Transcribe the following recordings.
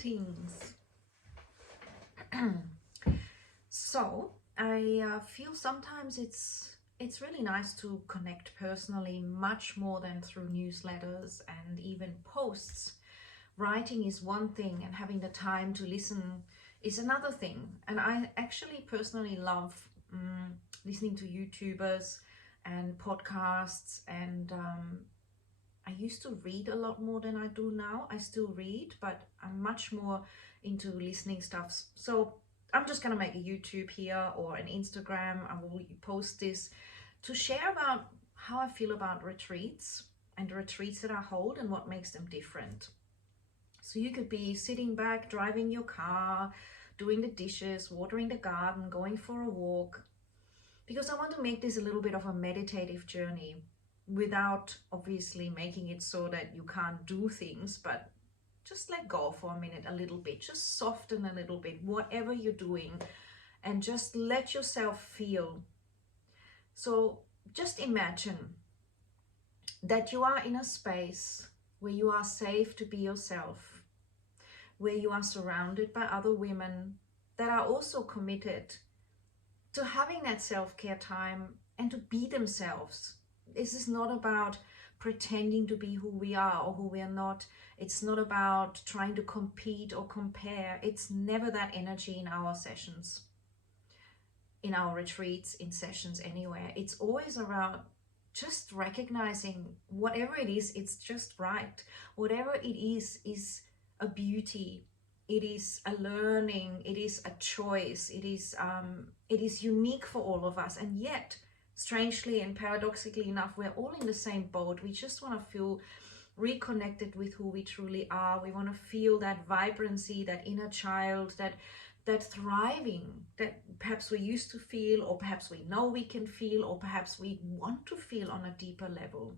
Greetings. So I feel sometimes it's really nice to connect personally much more than through newsletters and even posts. Writing is one thing and having the time to listen is another thing. And I actually personally love listening to YouTubers and podcasts, and I used to read a lot more than I do now. I still read, but I'm much more into listening stuff. So I'm just gonna make a YouTube here or an Instagram. I will post this to share about how I feel about retreats and the retreats that I hold and what makes them different. So you could be sitting back, driving your car, doing the dishes, watering the garden, going for a walk, because I want to make this a little bit of a meditative journey without obviously making it so that you can't do things, but just let go for a minute, a little bit, just soften a little bit, whatever you're doing, and just let yourself feel. So just imagine that you are in a space where you are safe to be yourself, where you are surrounded by other women that are also committed to having that self-care time and to be themselves. This is not about pretending to be who we are or who we are not. It's not about trying to compete or compare. It's never that energy in our sessions, in our retreats, in sessions anywhere. It's always around just recognizing whatever it is, it's just right. Whatever it is a beauty. It is a learning. It is a choice. It is unique for all of us, and yet strangely and paradoxically enough, we're all in the same boat. We just want to feel reconnected with who we truly are. We want to feel that vibrancy, that inner child, that thriving that perhaps we used to feel, or perhaps we know we can feel, or perhaps we want to feel on a deeper level.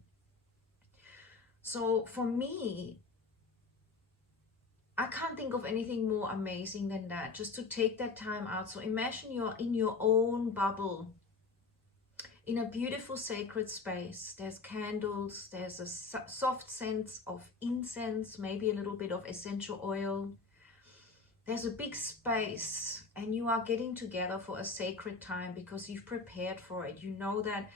So for me, I can't think of anything more amazing than that, just to take that time out. So imagine you're in your own bubble, in a beautiful sacred space. There's candles, there's a soft sense of incense, maybe a little bit of essential oil. There's a big space, and you are getting together for a sacred time because you've prepared for it. You know that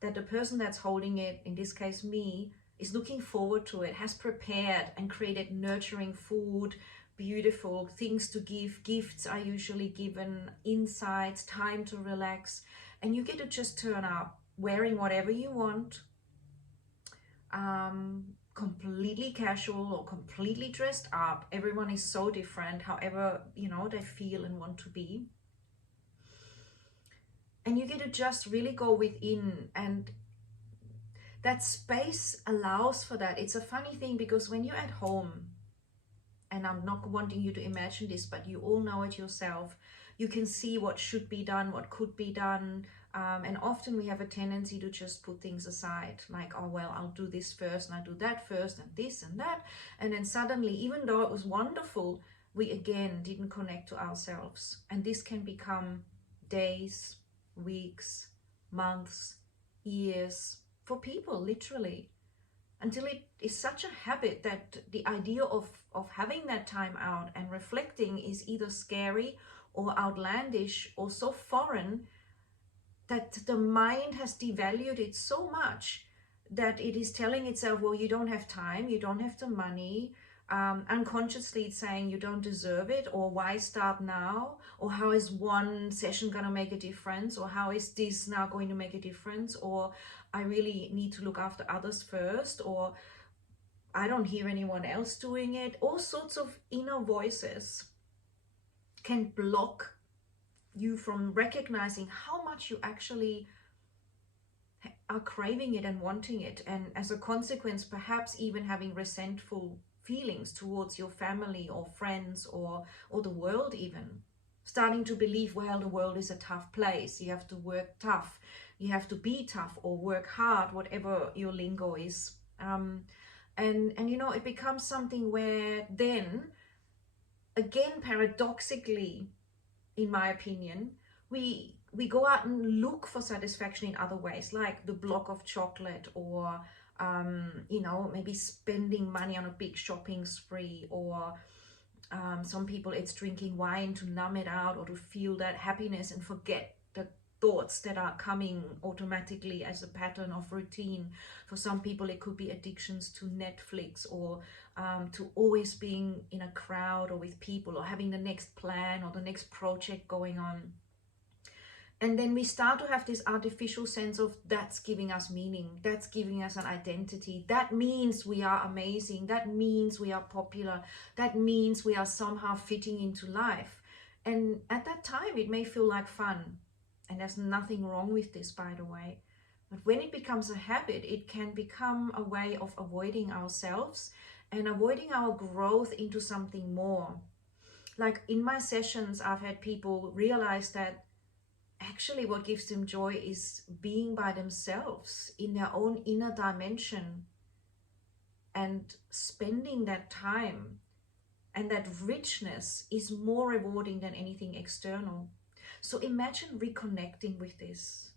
the person that's holding it, in this case me, is looking forward to it, has prepared and created nurturing food, beautiful things to give. Gifts are usually given, insights, time to relax. And you get to just turn up wearing whatever you want, completely casual or completely dressed up. Everyone is so different, however, they feel and want to be. And you get to just really go within, and that space allows for that. It's a funny thing because when you're at home, and I'm not wanting you to imagine this, but you all know it yourself, you can see what should be done, what could be done. And often we have a tendency to just put things aside, like, oh, well, I'll do this first, and I'll do that first, and this and that. And then suddenly, even though it was wonderful, we again didn't connect to ourselves. And this can become days, weeks, months, years, for people, literally, until it is such a habit that the idea of having that time out and reflecting is either scary or outlandish or so foreign that the mind has devalued it so much that it is telling itself, well, you don't have time, you don't have the money. Unconsciously it's saying you don't deserve it, or why start now, or how is one session going to make a difference, or how is this now going to make a difference, or I really need to look after others first, or I don't hear anyone else doing it. All sorts of inner voices can block you from recognizing how much you actually are craving it and wanting it, and as a consequence perhaps even having resentful feelings towards your family or friends or the world, even starting to believe, well, the world is a tough place, you have to work tough, you have to be tough or work hard, whatever your lingo is. And it becomes something where then again, paradoxically, in my opinion, we go out and look for satisfaction in other ways, like the block of chocolate, or maybe spending money on a big shopping spree, or Some people, it's drinking wine to numb it out or to feel that happiness and forget the thoughts that are coming automatically as a pattern of routine. For some people, it could be addictions to Netflix, or to always being in a crowd or with people, or having the next plan or the next project going on. And then we start to have this artificial sense of, that's giving us meaning, that's giving us an identity, that means we are amazing, that means we are popular, that means we are somehow fitting into life. And at that time it may feel like fun, and there's nothing wrong with this, by the way. But when it becomes a habit, it can become a way of avoiding ourselves and avoiding our growth into something more. Like in my sessions, I've had people realize that actually what gives them joy is being by themselves in their own inner dimension and spending that time, and that richness is more rewarding than anything external. So imagine reconnecting with this.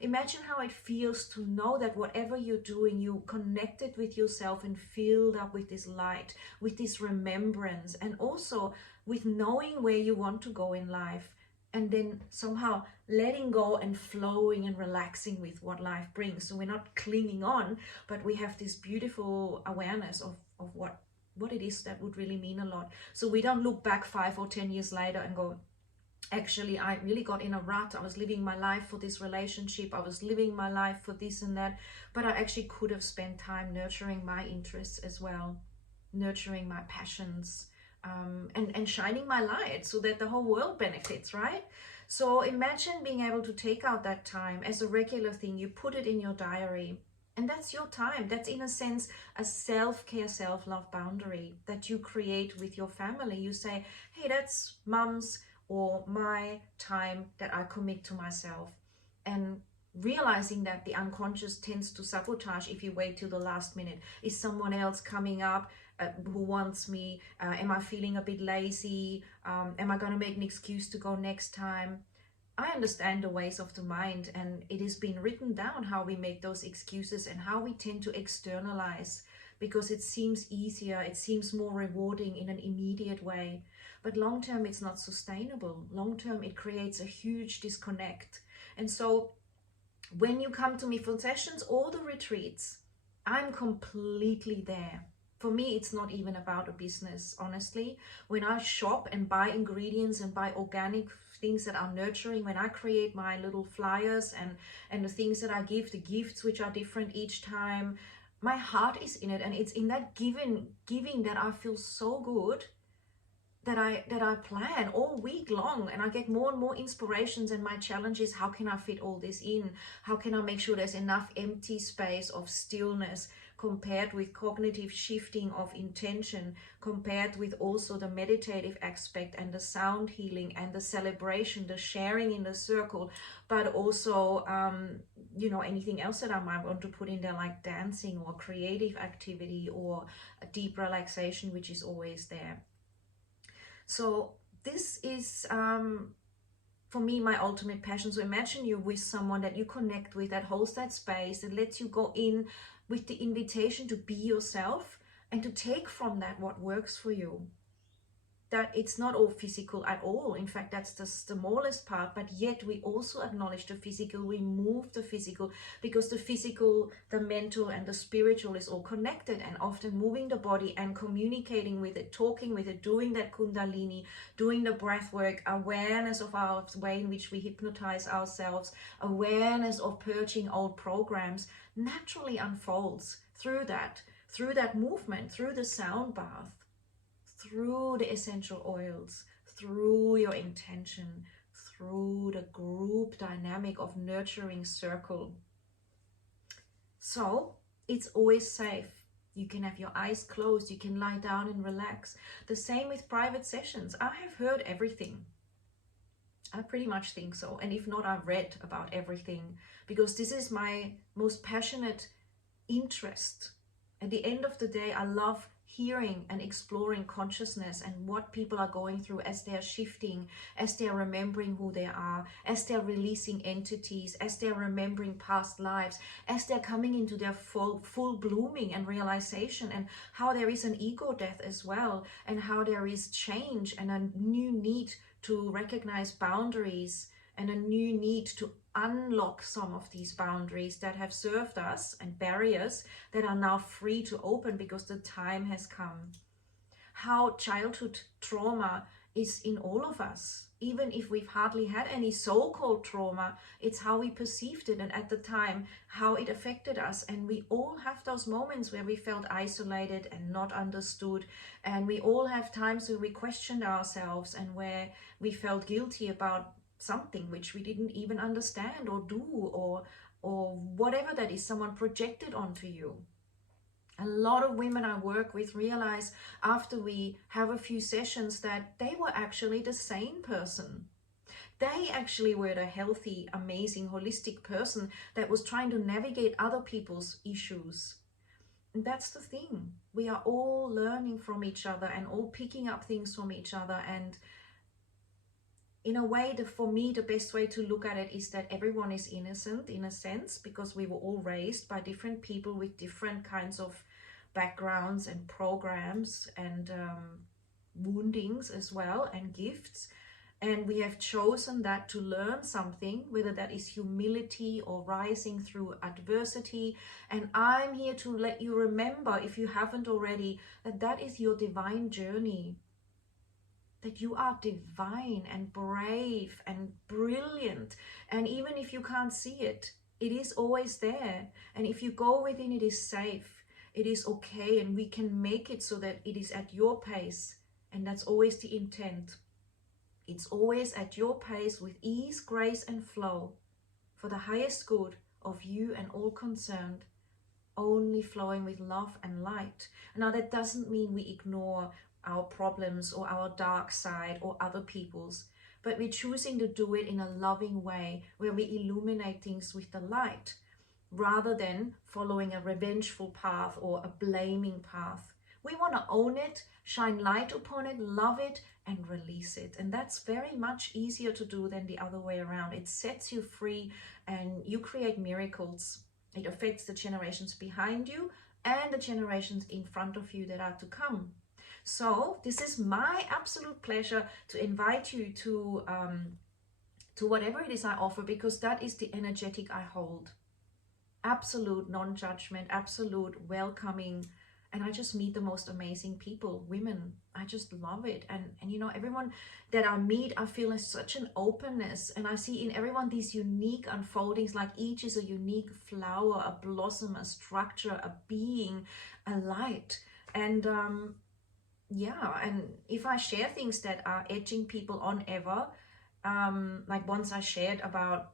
Imagine how it feels to know that whatever you're doing, you connected with yourself and filled up with this light, with this remembrance, and also with knowing where you want to go in life, and then somehow letting go and flowing and relaxing with what life brings. So we're not clinging on, but we have this beautiful awareness of what it is that would really mean a lot. So we don't look back 5 or 10 years later and go, actually, I really got in a rut. I was living my life for this relationship. I was living my life for this and that. But I actually could have spent time nurturing my interests as well, nurturing my passions, and shining my light so that the whole world benefits, right? So imagine being able to take out that time as a regular thing. You put it in your diary, and that's your time. That's, in a sense, a self-care, self-love boundary that you create with your family. You say, hey, that's mum's or my time that I commit to myself. And realizing that the unconscious tends to sabotage if you wait till the last minute. Is someone else coming up who wants me? Am I feeling a bit lazy? Am I going to make an excuse to go next time? I understand the ways of the mind, and it has been written down how we make those excuses and how we tend to externalize, because it seems easier, it seems more rewarding in an immediate way. But long term, it's not sustainable. Long term, it creates a huge disconnect. And so when you come to me for sessions or the retreats, I'm completely there. For me, it's not even about a business, honestly. When I shop and buy ingredients and buy organic things that are nurturing, when I create my little flyers and the things that I give, the gifts which are different each time, my heart is in it. And it's in that giving that I feel so good, that I plan all week long, and I get more and more inspirations. And my challenge is, how can I fit all this in? How can I make sure there's enough empty space of stillness, compared with cognitive shifting of intention, compared with also the meditative aspect and the sound healing and the celebration, the sharing in the circle, but also anything else that I might want to put in there, like dancing or creative activity or a deep relaxation, which is always there. So this is, for me, my ultimate passion. So imagine you're with someone that you connect with, that holds that space, that lets you go in with the invitation to be yourself and to take from that what works for you. That it's not all physical at all. In fact, that's the smallest part, but yet we also acknowledge the physical. We move the physical, because the physical, the mental, and the spiritual is all connected. And often moving the body and communicating with it, talking with it, doing that kundalini, doing the breath work, awareness of our way in which we hypnotize ourselves, awareness of purging old programs, naturally unfolds through that movement, through the sound bath, through the essential oils, through your intention, through the group dynamic of nurturing circle. So it's always safe. You can have your eyes closed, you can lie down and relax. The same with private sessions. I have heard everything. I pretty much think so. And if not, I've read about everything, because this is my most passionate interest. At the end of the day, I love hearing and exploring consciousness and what people are going through as they're shifting, as they're remembering who they are, as they're releasing entities, as they're remembering past lives, as they're coming into their full blooming and realization, and how there is an ego death as well, and how there is change and a new need to recognize boundaries and a new need to unlock some of these boundaries that have served us, and barriers that are now free to open because the time has come. How childhood trauma is in all of us. Even if we've hardly had any so-called trauma, it's how we perceived it, and at the time, how it affected us. And we all have those moments where we felt isolated and not understood. And we all have times where we questioned ourselves and where we felt guilty about something which we didn't even understand or do, or whatever that is someone projected onto you. A lot of women I work with realize after we have a few sessions that they were actually the sane person. They actually were the healthy, amazing, holistic person that was trying to navigate other people's issues. And that's the thing. We are all learning from each other and all picking up things from each other. And in a way, for me, the best way to look at it is that everyone is innocent in a sense, because we were all raised by different people with different kinds of backgrounds and programs and woundings as well, and gifts. And we have chosen that to learn something, whether that is humility or rising through adversity. And I'm here to let you remember, if you haven't already, that that is your divine journey. That you are divine and brave and brilliant. And even if you can't see it, it is always there. And if you go within, it is safe. It is okay. And we can make it so that it is at your pace. And that's always the intent. It's always at your pace with ease, grace, and flow for the highest good of you and all concerned. Only flowing with love and light. Now, that doesn't mean we ignore our problems or our dark side or other people's, but we're choosing to do it in a loving way where we illuminate things with the light rather than following a revengeful path or a blaming path. We want to own it, shine light upon it, love it, and release it. And that's very much easier to do than the other way around. It sets you free and you create miracles. It affects the generations behind you and the generations in front of you that are to come. So this is my absolute pleasure to invite you to whatever it is I offer, because that is the energetic I hold. Absolute non-judgment, absolute welcoming. And I just meet the most amazing people, women. I just love it. And you know, everyone that I meet, I feel such an openness. And I see in everyone these unique unfoldings, like each is a unique flower, a blossom, a structure, a being, a light. And yeah, and if I share things that are edging people on ever, like once I shared about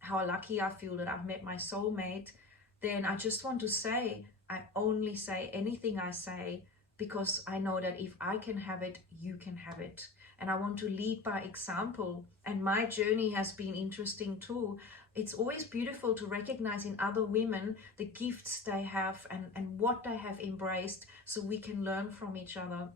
how lucky I feel that I've met my soulmate, then I just want to say, I only say anything I say because I know that if I can have it, you can have it. And I want to lead by example. And my journey has been interesting too. It's always beautiful to recognize in other women the gifts they have and what they have embraced, so we can learn from each other.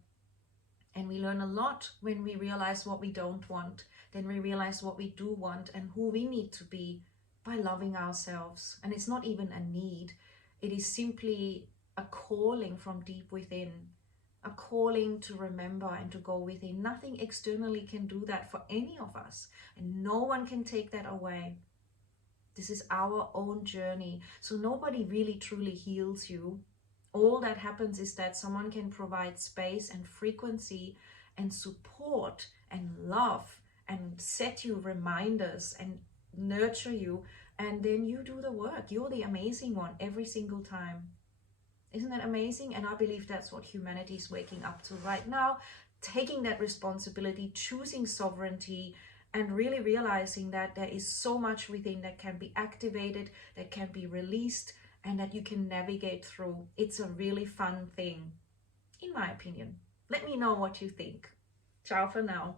And we learn a lot when we realize what we don't want. Then we realize what we do want and who we need to be by loving ourselves. And it's not even a need. It is simply a calling from deep within. A calling to remember and to go within. Nothing externally can do that for any of us. And no one can take that away. This is our own journey. So nobody really truly heals you. All that happens is that someone can provide space and frequency and support and love and set you reminders and nurture you, and then you do the work. You're the amazing one every single time. Isn't that amazing? And I believe that's what humanity is waking up to right now, taking that responsibility, choosing sovereignty, and really realizing that there is so much within that can be activated, that can be released, and that you can navigate through. It's a really fun thing, in my opinion. Let me know what you think. Ciao for now.